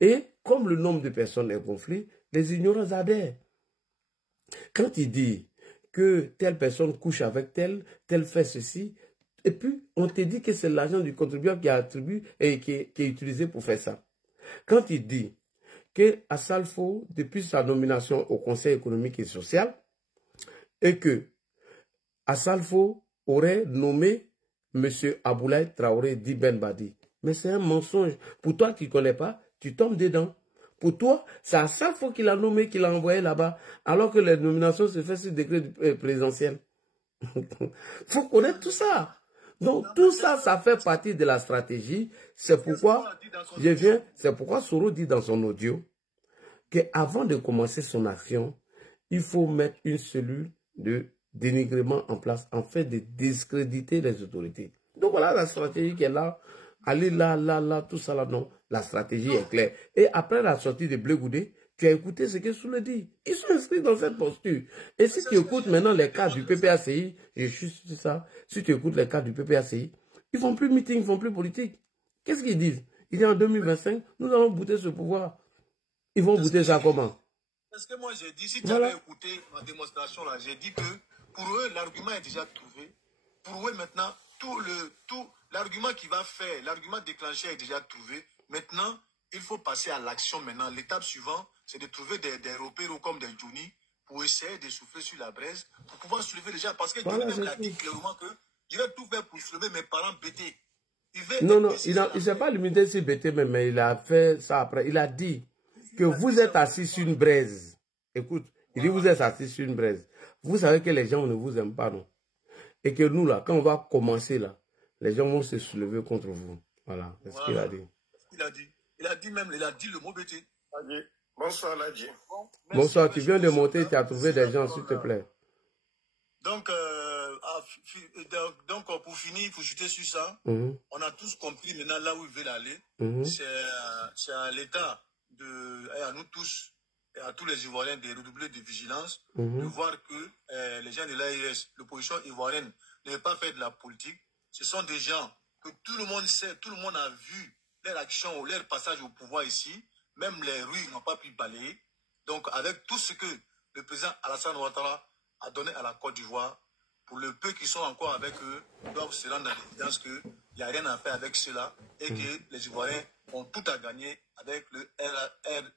Et comme le nombre de personnes est gonflé, les ignorants adhèrent. Quand il dit que telle personne couche avec telle fait ceci, et puis on te dit que c'est l'argent du contribuable qui est attribué et qui est utilisé pour faire ça. Quand il dit que Assalfo, depuis sa nomination au Conseil économique et social, et que Assalfo aurait nommé M. Aboulaye Traoré dit Ben Badi. Mais c'est un mensonge. Pour toi qui ne connais pas, tu tombes dedans. Pour toi, c'est Assalfo qui l'a nommé, qui l'a envoyé là-bas, alors que les nominations se font sur décret présidentiel. Faut connaître tout ça. Donc tout ça, ça fait partie de la stratégie. C'est pourquoi c'est pourquoi Soro dit dans son audio qu'avant de commencer son action, il faut mettre une cellule de dénigrement en place, en fait de discréditer les autorités. Donc voilà la stratégie qui est là. Allez là, tout ça là, non. La stratégie est claire. Et après la sortie de Blé Goudé, tu as écouté ce que Soulé dit. Ils sont inscrits dans cette posture. Et si tu écoutes maintenant les cadres du PPACI, je suis sur ça, si tu écoutes les cadres du PPACI, ils font plus meeting, ils font plus politique. Qu'est-ce qu'ils disent? Ils disent en 2025, nous allons bouter ce pouvoir. Ils vont bouter ça comment? Parce que moi j'ai dit, si tu avais écouté ma démonstration là, j'ai dit que pour eux, l'argument est déjà trouvé. Pour eux maintenant, l'argument qui va faire, l'argument déclenché est déjà trouvé. Maintenant, il faut passer à l'action maintenant. L'étape suivante, c'est de trouver des repères comme des Johnny pour essayer de souffler sur la braise, pour pouvoir soulever les gens. Parce que Johnny même l'a dit clairement que je vais tout faire pour soulever mes parents bêtés. Non, il ne s'est pas limité sur bêté, mais il a fait ça après. Il a dit que vous êtes assis sur une braise. Écoute, il dit vous êtes assis sur une braise. Vous savez que les gens ne vous aiment pas, non? Et que nous, là, quand on va commencer, là, les gens vont se soulever contre vous. Voilà, c'est ce qu'il a dit. Il a dit le mot bêté. Bonsoir, Ladji. Bonsoir, tu viens de monter, tu as trouvé des gens, s'il te plaît. Donc, pour finir, pour chuter sur ça, on a tous compris maintenant là où ils veulent aller. C'est à l'État, et à nous tous, et à tous les Ivoiriens de redoubler de vigilance, de voir que les gens de l'AIS, l'opposition ivoirienne, ne veulent pas faire de la politique. Ce sont des gens que tout le monde sait, tout le monde a vu leur action ou leur passage au pouvoir ici. Même les rues n'ont pas pu balayer. Donc, avec tout ce que le président Alassane Ouattara a donné à la Côte d'Ivoire, pour le peu qui sont encore avec eux, doivent se rendre à l'évidence qu'il n'y a rien à faire avec cela et que les Ivoiriens ont tout à gagner avec le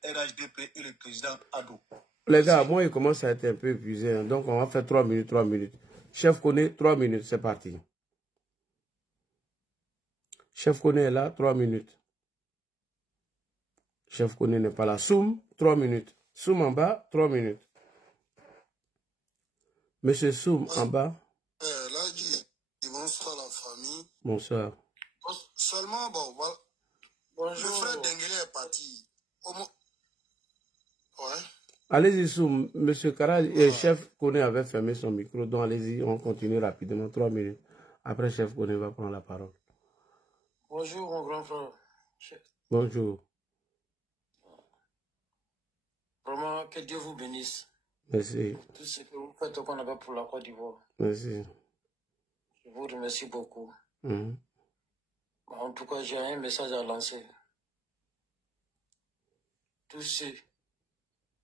RHDP et le président Ado. Les gars, moi, il commence à être un peu épuisé. Hein. Donc, on va faire 3 minutes, 3 minutes. Chef Koné, 3 minutes, c'est parti. Chef Koné est là, 3 minutes. Chef Koné n'est pas là. Soum, 3 minutes. Soum en bas, 3 minutes. Monsieur Soum en bas. Là, bonsoir la famille. Bonsoir. Seulement, bon, voilà. Bonjour. Le frère Denguele est parti. Ouais. Allez-y, Soum. Monsieur Kara, Chef Koné avait fermé son micro. Donc, allez-y, on continue rapidement. 3 minutes. Après, Chef Koné va prendre la parole. Bonjour, mon grand frère. Bonjour. Vraiment, que Dieu vous bénisse. Merci. Tout ce que vous faites qu'on avait pour la Côte d'Ivoire. Merci. Je vous remercie beaucoup. En tout cas, j'ai un message à lancer. Tous ceux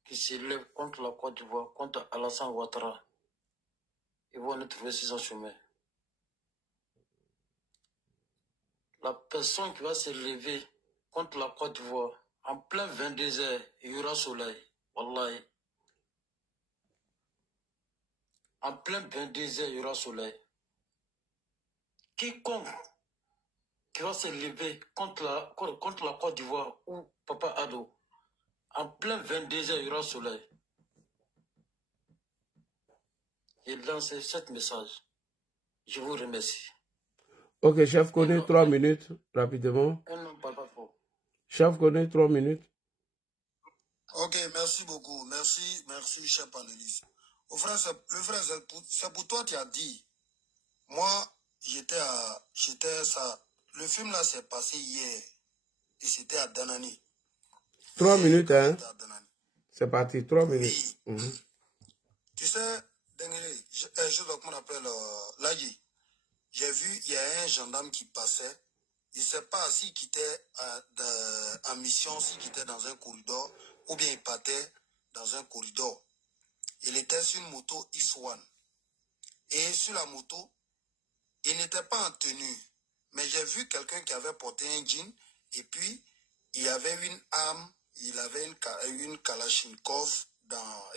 qui se lèvent contre la Côte d'Ivoire, contre Alassane Ouattara, ils vont nous trouver sur son chemin. La personne qui va se lever contre la Côte d'Ivoire, en plein 22 heures, il y aura soleil. Wallahi. En plein 22 heures, il y aura soleil. Quiconque qui va se lever contre la Côte d'Ivoire ou Papa Ado, en plein 22 heures, il y aura soleil. J'ai lancé ce message. Je vous remercie. Ok, Chef Koné, 3 minutes, rapidement. Chef Koné, 3 minutes. Ok, merci beaucoup. Merci, chef panéliste. Le frère, c'est pour toi, tu as dit. Moi, j'étais ça. Le film là s'est passé hier. Et c'était à Danani. 3 minutes, hein. C'est parti, 3 minutes. Oui. Tu sais, comment on appelle, Lagi. J'ai vu, il y a un gendarme qui passait. Il ne sait pas s'il quittait en mission, s'il quittait dans un corridor, ou bien il partait dans un corridor. Il était sur une moto X1. Et sur la moto, il n'était pas en tenue. Mais j'ai vu quelqu'un qui avait porté un jean, et puis il avait une arme, il avait une Kalachnikov,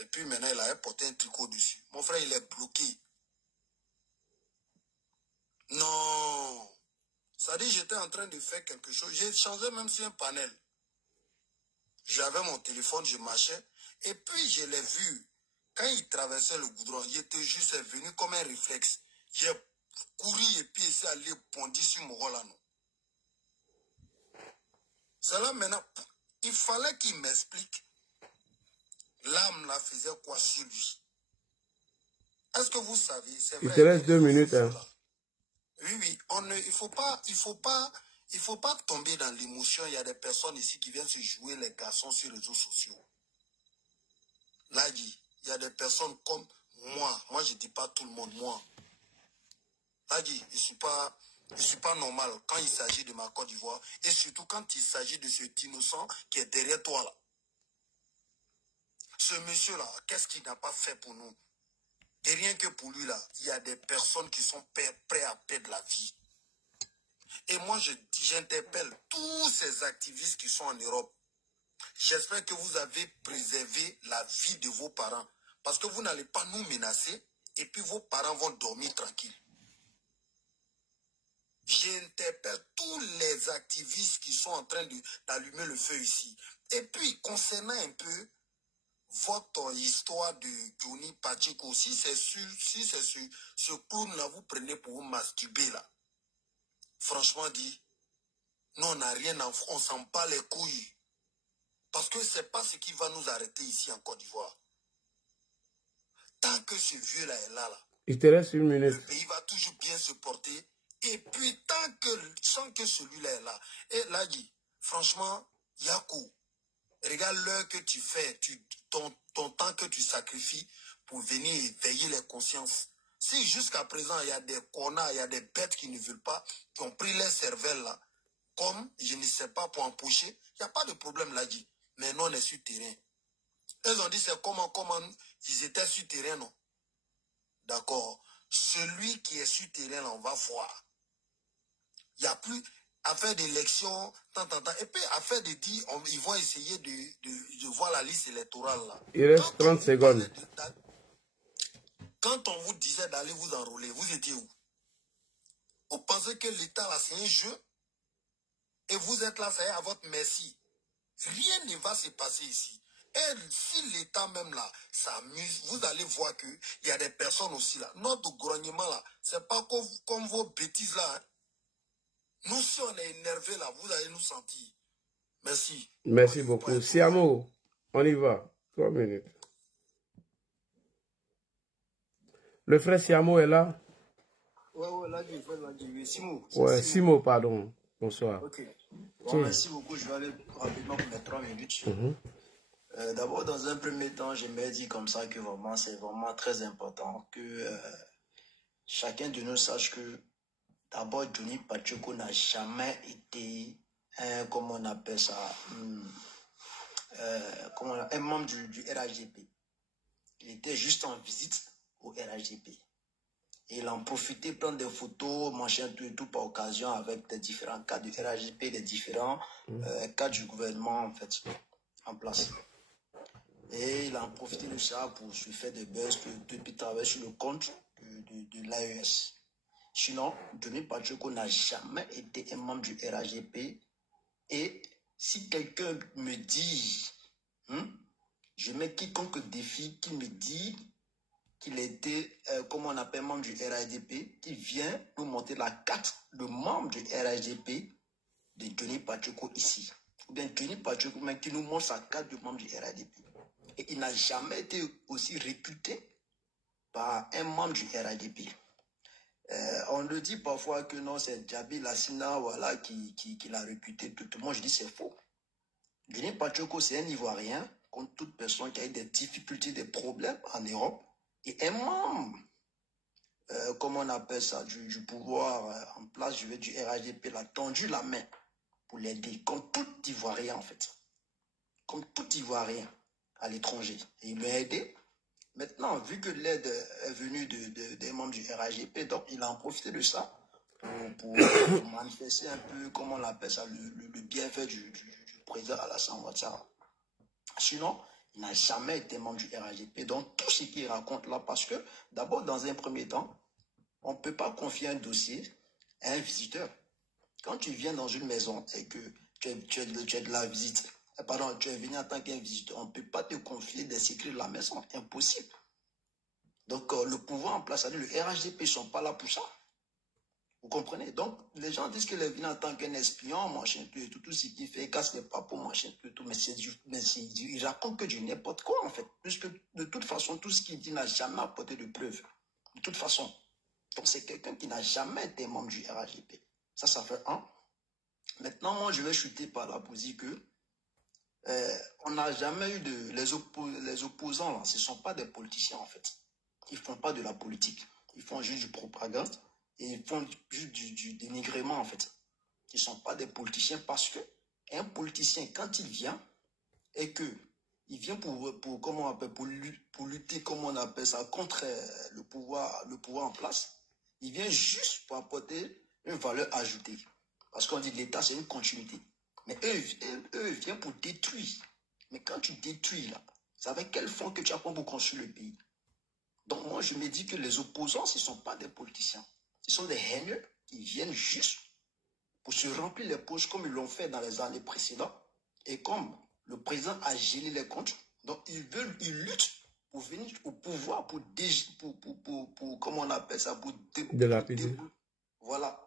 et puis maintenant il avait porté un tricot dessus. Mon frère, il est bloqué. Non. Ça dit, j'étais en train de faire quelque chose. J'ai changé même sur un panel. J'avais mon téléphone, je marchais. Et puis, je l'ai vu. Quand il traversait le goudron, il était juste venu comme un réflexe. J'ai couru et puis il s'est allé bondi sur mon Rolano. C'est là maintenant. Il fallait qu'il m'explique. L'âme là faisait quoi sur lui. Est-ce que vous savez? Il te reste 2 minutes. Hein. Oui. Il faut pas tomber dans l'émotion. Il y a des personnes ici qui viennent se jouer les garçons sur les réseaux sociaux. Là, il y a des personnes comme moi. Moi, je ne dis pas tout le monde, moi. Là, je ne suis pas normal quand il s'agit de ma Côte d'Ivoire. Et surtout quand il s'agit de cet innocent qui est derrière toi, là. Ce monsieur-là, qu'est-ce qu'il n'a pas fait pour nous? Et rien que pour lui, là, il y a des personnes qui sont prêtes à perdre la vie. Et moi, j'interpelle tous ces activistes qui sont en Europe. j'espère que vous avez préservé la vie de vos parents. Parce que vous n'allez pas nous menacer et puis vos parents vont dormir tranquilles. J'interpelle tous les activistes qui sont en train d'allumer le feu ici. Et puis, concernant un peu votre histoire de Johnny Pacheco, si c'est ce clown-là, vous prenez pour vous masturber là. Franchement dit, nous on n'a rien à faire, on s'en bat les couilles. Parce que c'est pas ce qui va nous arrêter ici en Côte d'Ivoire. Tant que ce vieux-là est là, il te reste 1 minute. Le pays va toujours bien se porter. Et puis, sans que celui-là est là. Et là, dit, franchement, Yakou, regarde l'heure que tu fais, ton temps que tu sacrifies pour venir éveiller les consciences. Si jusqu'à présent, il y a des connards, il y a des bêtes qui ne veulent pas, qui ont pris les cervelles là, comme, je ne sais pas, pour empocher, il n'y a pas de problème là, dit. Mais non, on est sur terrain. Ils ont dit, c'est comment ils étaient sur terrain, non? D'accord. Celui qui est sur terrain, là, on va voir. Il n'y a plus affaire d'élection, et puis affaire de dire, ils vont essayer de voir la liste électorale là. Il reste 30 secondes. Quand on vous disait d'aller vous enrôler, vous étiez où? Vous pensez que l'État là, c'est un jeu? Et vous êtes là, ça y est, à votre merci. Rien ne va se passer ici. Et si l'État même là s'amuse, vous allez voir qu'il y a des personnes aussi là. Notre grognement là, c'est pas comme vos bêtises là. Hein. Nous, si on est énervé là, vous allez nous sentir. Merci. Merci beaucoup. Siamo, on y va. 3 minutes. Le frère Siamo est là? Ouais, là, je fais là, Simo. Ouais, Simo, pardon. Bonsoir. Ok. Bon, merci beaucoup. Je vais aller rapidement pour mes 3 minutes. D'abord, dans un premier temps, je me dis comme ça que vraiment, c'est vraiment très important que chacun de nous sache que d'abord, Johnny Pacheco n'a jamais été comment on appelle ça, un membre du RHDP. Il était juste en visite au RHDP. Et il en profitait, prendre des photos, machin, tout et tout, par occasion, avec des différents cas du RHDP, des différents cas du gouvernement, en fait, en place. Et il a en profité de ça pour se faire des buzz, depuis travailler sur le compte de l'AES. Sinon, Johnny Pacheco n'a jamais été un membre du RHDP. Et si quelqu'un me dit, je mets quiconque défi qui me dit qu'il était, comment on appelle, membre du RHDP, qui vient nous montrer la carte de membre du RHDP de Johnny Pacheco ici. Ou bien Johnny Pacheco, mais qui nous montre sa carte de membre du RHDP. Et il n'a jamais été aussi réputé par un membre du RHDP. On le dit parfois que non, c'est Djabi Lassina voilà, qui l'a réputé. Tout le monde, je dis c'est faux. Johnny Pacheco, c'est un Ivoirien, comme toute personne qui a eu des difficultés, des problèmes en Europe. Et un membre, comment on appelle ça, du pouvoir en place, du RHDP, l'a tendu la main pour l'aider, comme tout Ivoirien en fait. Comme tout Ivoirien à l'étranger. Et il l'a aidé. Maintenant, vu que l'aide est venue des membres du RHDP, donc il a en profité de ça pour manifester un peu, comment on l'appelle ça, le bienfait du président Alassane Ouattara. Sinon, il n'a jamais été membre du RHDP. Donc, tout ce qu'il raconte là, parce que, d'abord, dans un premier temps, on ne peut pas confier un dossier à un visiteur. Quand tu viens dans une maison et que tu es de la visite, pardon, tu es venu en tant qu'un visiteur, on ne peut pas te confier des secrets de la maison. Impossible. Donc, le pouvoir en place, c'est-à-dire le RHDP, ils ne sont pas là pour ça. Vous comprenez? Donc, les gens disent qu'il est venu en tant qu'un espion, machin, tout ce qu'il fait, il casse les papos, machin, tout, mais il raconte que du n'importe quoi, en fait. Puisque, de toute façon, tout ce qu'il dit n'a jamais apporté de preuves. De toute façon. Donc, c'est quelqu'un qui n'a jamais été membre du RHDP. Ça fait un. Maintenant, moi, je vais chuter par là pour dire que on n'a jamais eu les opposants, là, ce ne sont pas des politiciens, en fait. Ils ne font pas de la politique. Ils font juste du propagande. Et ils font juste du dénigrement, en fait. Ils ne sont pas des politiciens parce que un politicien, quand il vient, et qu'il vient pour comment on appelle, pour lutter, comment on appelle ça, contre le pouvoir en place, il vient juste pour apporter une valeur ajoutée. Parce qu'on dit que l'État, c'est une continuité. Mais eux, ils viennent pour détruire Mais quand tu détruis, là, c'est avec quel fonds que tu as pour construire le pays? Donc moi, je me dis que les opposants, ce ne sont pas des politiciens. Ce sont des haineux qui viennent juste pour se remplir les poches comme ils l'ont fait dans les années précédentes. Et comme le président a gelé les comptes, donc ils luttent pour venir au pouvoir, comment on appelle ça, de la PD. Voilà.